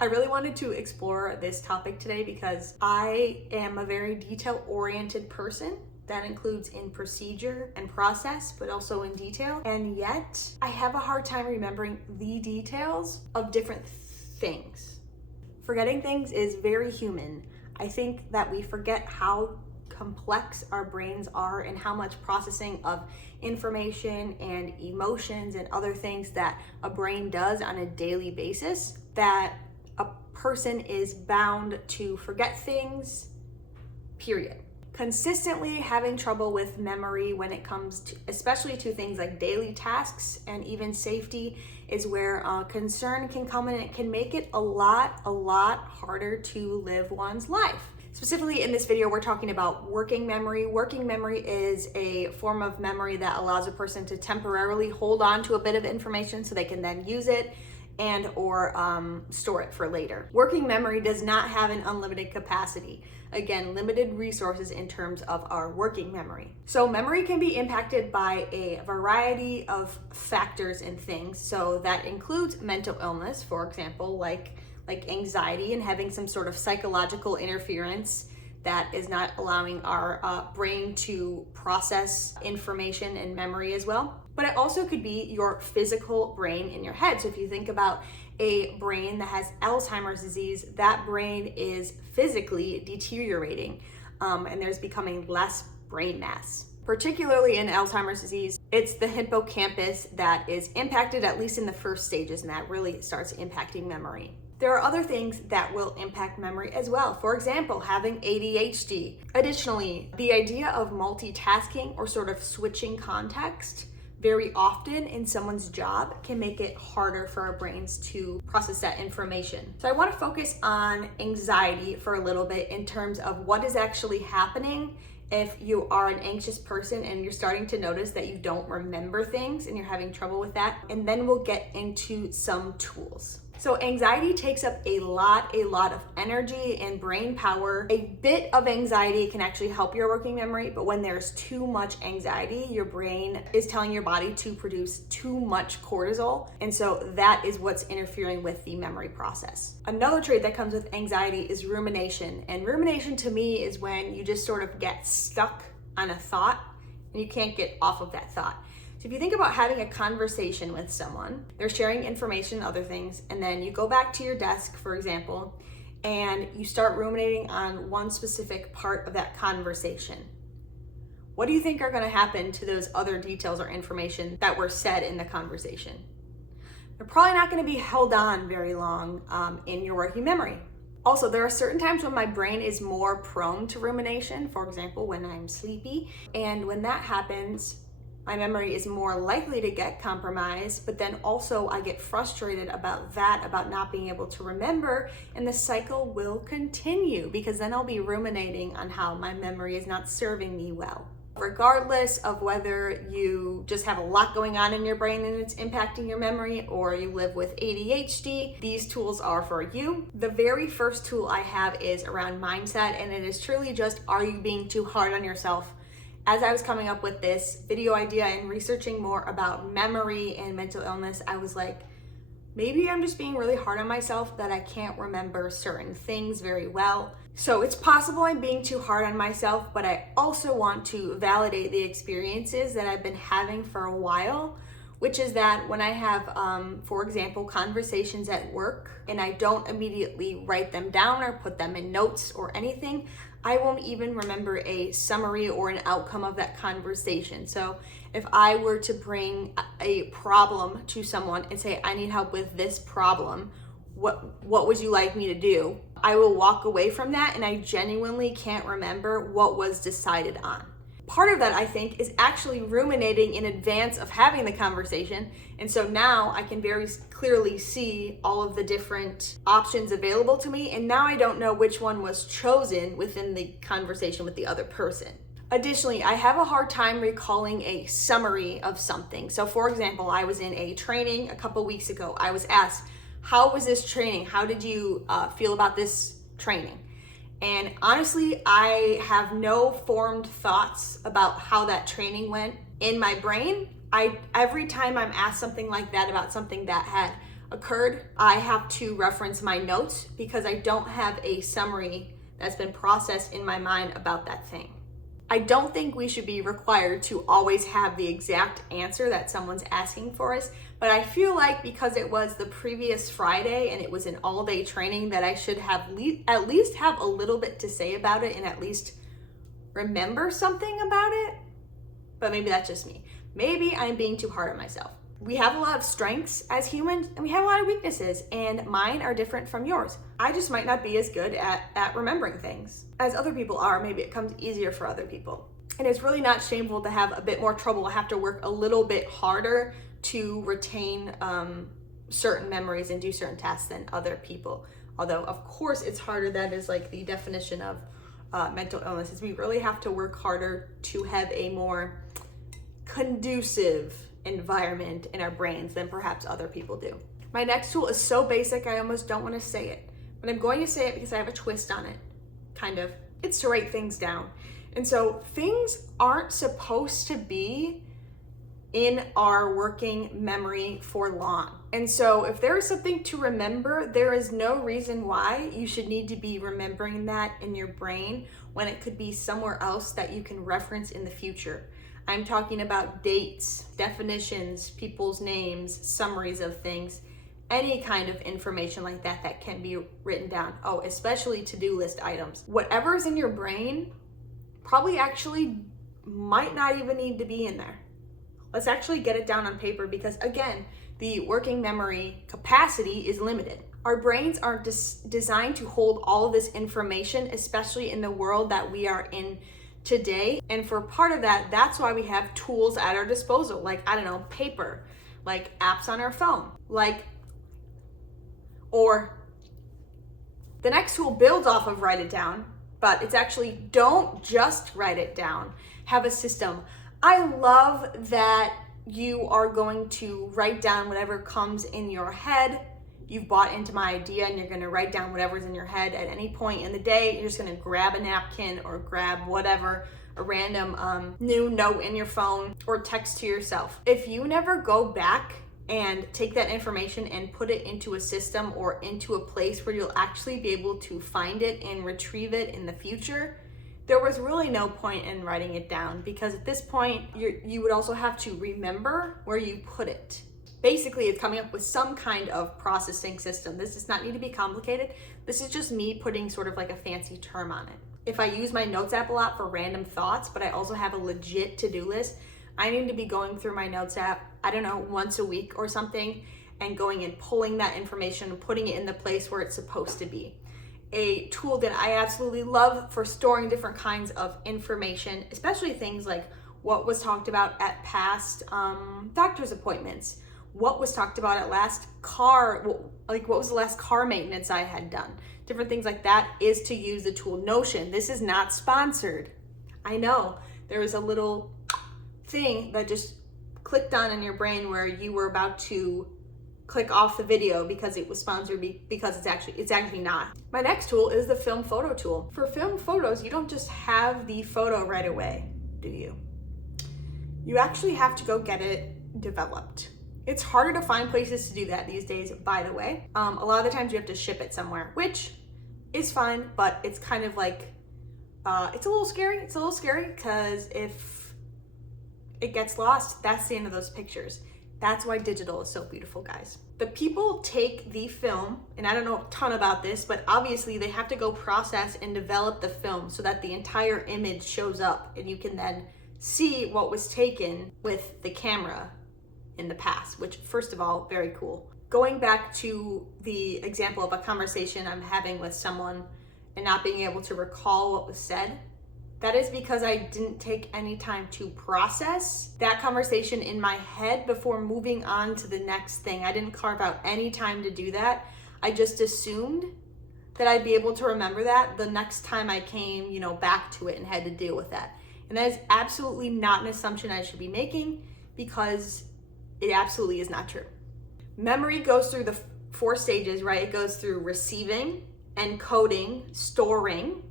I really wanted to explore this topic today because I am a very detail-oriented person. That includes in procedure and process, but also in detail. And yet, I have a hard time remembering the details of different things. Forgetting things is very human. I think that we forget how complex our brains are and how much processing of information and emotions and other things that a brain does on a daily basis, that a person is bound to forget things, period. Consistently having trouble with memory when it comes to, especially to things like daily tasks and even safety, is where concern can come in, and it can make it a lot harder to live one's life. Specifically in this video, we're talking about working memory. Working memory is a form of memory that allows a person to temporarily hold on to a bit of information so they can then use it and or store it for later. Working memory does not have an unlimited capacity. Again, limited resources in terms of our working memory. So memory can be impacted by a variety of factors and things. So that includes mental illness, for example, like anxiety and having some sort of psychological interference that is not allowing our brain to process information and memory as well. But it also could be your physical brain in your head. So if you think about a brain that has Alzheimer's disease, that brain is physically deteriorating and there's becoming less brain mass. Particularly in Alzheimer's disease, it's the hippocampus that is impacted, at least in the first stages, and that really starts impacting memory. There are other things that will impact memory as well. For example, having ADHD. Additionally, the idea of multitasking or sort of switching context very often in someone's job can make it harder for our brains to process that information. So I want to focus on anxiety for a little bit in terms of what is actually happening if you are an anxious person and you're starting to notice that you don't remember things and you're having trouble with that. And then we'll get into some tools. So anxiety takes up a lot of energy and brain power. A bit of anxiety can actually help your working memory, but when there's too much anxiety, your brain is telling your body to produce too much cortisol. And so that is what's interfering with the memory process. Another trait that comes with anxiety is rumination. And rumination to me is when you just sort of get stuck on a thought and you can't get off of that thought. So if you think about having a conversation with someone, they're sharing information, other things, and then you go back to your desk, for example, and you start ruminating on one specific part of that conversation. What do you think are going to happen to those other details or information that were said in the conversation? They're probably not going to be held on very long in your working memory. Also, there are certain times when my brain is more prone to rumination, for example, when I'm sleepy, and when that happens, my memory is more likely to get compromised, but then also I get frustrated about not being able to remember, and the cycle will continue because then I'll be ruminating on how my memory is not serving me well. Regardless of whether you just have a lot going on in your brain and it's impacting your memory, or you live with ADHD, these tools are for you. The very first tool I have is around mindset, and it is truly just, are you being too hard on yourself? As I was coming up with this video idea and researching more about memory and mental illness, I was like, maybe I'm just being really hard on myself that I can't remember certain things very well. So it's possible I'm being too hard on myself, but I also want to validate the experiences that I've been having for a while, which is that when I have, for example, conversations at work and I don't immediately write them down or put them in notes or anything, I won't even remember a summary or an outcome of that conversation. So if I were to bring a problem to someone and say, I need help with this problem, what would you like me to do? I will walk away from that and I genuinely can't remember what was decided on. Part of that, I think, is actually ruminating in advance of having the conversation. And so now I can very clearly see all of the different options available to me. And now I don't know which one was chosen within the conversation with the other person. Additionally, I have a hard time recalling a summary of something. So for example, I was in a training a couple weeks ago. I was asked, how was this training? How did you feel about this training? And honestly, I have no formed thoughts about how that training went in my brain. Every time I'm asked something like that about something that had occurred, I have to reference my notes because I don't have a summary that's been processed in my mind about that thing. I don't think we should be required to always have the exact answer that someone's asking for us, but I feel like because it was the previous Friday and it was an all-day training that I should have at least have a little bit to say about it and at least remember something about it. But maybe that's just me. Maybe I'm being too hard on myself. We have a lot of strengths as humans and we have a lot of weaknesses, and mine are different from yours. I just might not be as good at remembering things as other people are. Maybe it comes easier for other people. And it's really not shameful to have a bit more trouble, have to work a little bit harder to retain certain memories and do certain tasks than other people. Although, of course, it's harder. That is like the definition of mental illness, is we really have to work harder to have a more conducive environment in our brains than perhaps other people do. My next tool is so basic I almost don't want to say it, but I'm going to say it because I have a twist on it, kind of. It's to write things down. And so things aren't supposed to be in our working memory for long. And so if there is something to remember, there is no reason why you should need to be remembering that in your brain when it could be somewhere else that you can reference in the future. I'm talking about dates, definitions, people's names, summaries of things, any kind of information like that that can be written down. Oh, especially to-do list items. Whatever's in your brain probably actually might not even need to be in there. Let's actually get it down on paper because, again, the working memory capacity is limited. Our brains aren't designed to hold all of this information, especially in the world that we are in today. And for part of that, that's why we have tools at our disposal, like, I don't know, paper, like apps on our phone, or the next tool builds off of write it down, but it's actually don't just write it down, have a system. I love that you are going to write down whatever comes in your head. You've bought into my idea and you're going to write down whatever's in your head at any point in the day. You're just going to grab a napkin or grab whatever, a random new note in your phone or text to yourself. If you never go back and take that information and put it into a system or into a place where you'll actually be able to find it and retrieve it in the future, there was really no point in writing it down, because at this point you would also have to remember where you put it. Basically, it's coming up with some kind of processing system. This does not need to be complicated. This is just me putting sort of like a fancy term on it. If I use my Notes app a lot for random thoughts, but I also have a legit to-do list, I need to be going through my Notes app, I don't know, once a week or something, and going and pulling that information and putting it in the place where it's supposed to be. A tool that I absolutely love for storing different kinds of information, especially things like what was talked about at past doctor's appointments, what was talked about at last car, like what was the last car maintenance I had done, different things like that, is to use the tool Notion. This is not sponsored. I know there was a little thing that just clicked on in your brain where you were about to click off the video because it was sponsored, because it's actually not. My next tool is the film photo tool. For film photos, you don't just have the photo right away, do you? You actually have to go get it developed. It's harder to find places to do that these days, by the way. A lot of the times you have to ship it somewhere, which is fine, but it's kind of like, it's a little scary. It's a little scary because if it gets lost, that's the end of those pictures. That's why digital is so beautiful, guys. The people take the film, and I don't know a ton about this, but obviously they have to go process and develop the film so that the entire image shows up and you can then see what was taken with the camera in the past, which, first of all, very cool. Going back to the example of a conversation I'm having with someone and not being able to recall what was said, that is because I didn't take any time to process that conversation in my head before moving on to the next thing. I didn't carve out any time to do that. I just assumed that I'd be able to remember that the next time I came, back to it and had to deal with that. And that is absolutely not an assumption I should be making, because it absolutely is not true. Memory goes through the 4 stages, right? It goes through receiving, encoding, storing,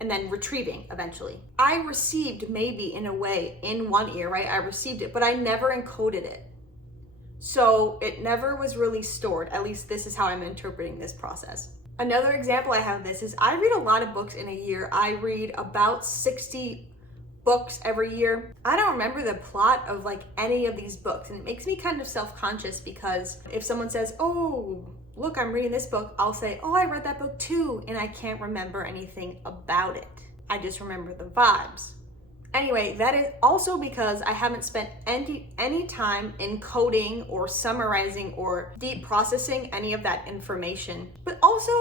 and then retrieving eventually. I received maybe in a way in one ear, right? I received it, but I never encoded it. So it never was really stored. At least this is how I'm interpreting this process. Another example I have of this is I read a lot of books in a year. I read about 60 books every year. I don't remember the plot of like any of these books, and it makes me kind of self-conscious because if someone says, oh, look, I'm reading this book, I'll say, oh, I read that book too, and I can't remember anything about it. I just remember the vibes. Anyway, that is also because I haven't spent any time encoding or summarizing or deep processing any of that information. But also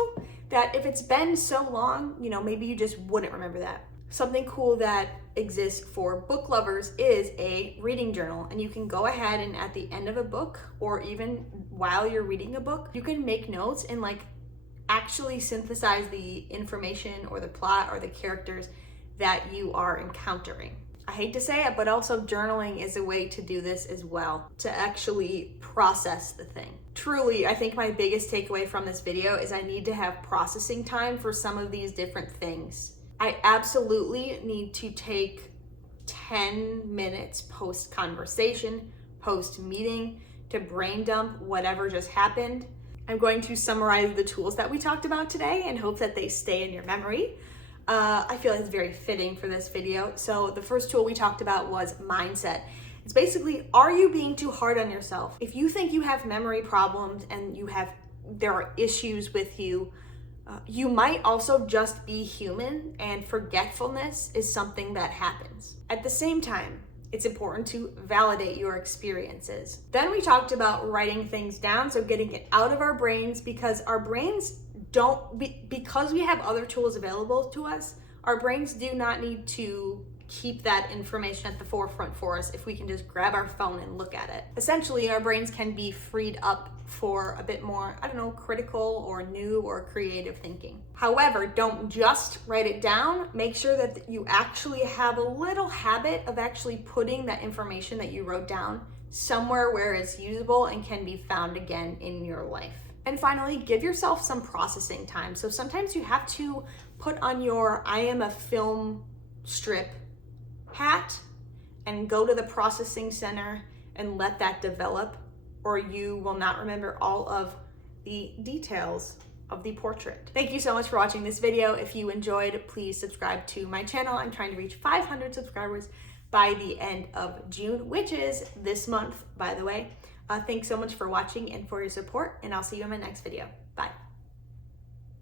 that if it's been so long, maybe you just wouldn't remember that. Something cool that exists for book lovers is a reading journal, and you can go ahead and at the end of a book, or even while you're reading a book, you can make notes and like actually synthesize the information or the plot or the characters that you are encountering. I hate to say it, but also journaling is a way to do this as well, to actually process the thing. Truly, I think my biggest takeaway from this video is I need to have processing time for some of these different things. I absolutely need to take 10 minutes post-conversation, post-meeting, to brain dump whatever just happened. I'm going to summarize the tools that we talked about today and hope that they stay in your memory. I feel like it's very fitting for this video. So the first tool we talked about was mindset. It's basically, are you being too hard on yourself? If you think you have memory problems and there are issues with you, you might also just be human, and forgetfulness is something that happens. At the same time, it's important to validate your experiences. Then we talked about writing things down, so getting it out of our brains, because our brains because we have other tools available to us, our brains do not need to keep that information at the forefront for us if we can just grab our phone and look at it. Essentially, our brains can be freed up for a bit more, critical or new or creative thinking. However, don't just write it down. Make sure that you actually have a little habit of actually putting that information that you wrote down somewhere where it's usable and can be found again in your life. And finally, give yourself some processing time. So sometimes you have to put on your I am a film strip hat and go to the processing center and let that develop, or you will not remember all of the details of the portrait. Thank you so much for watching this video. If you enjoyed, please subscribe to my channel. I'm trying to reach 500 subscribers by the end of June, which is this month, by the way. Thanks so much for watching and for your support, and I'll see you in my next video. Bye.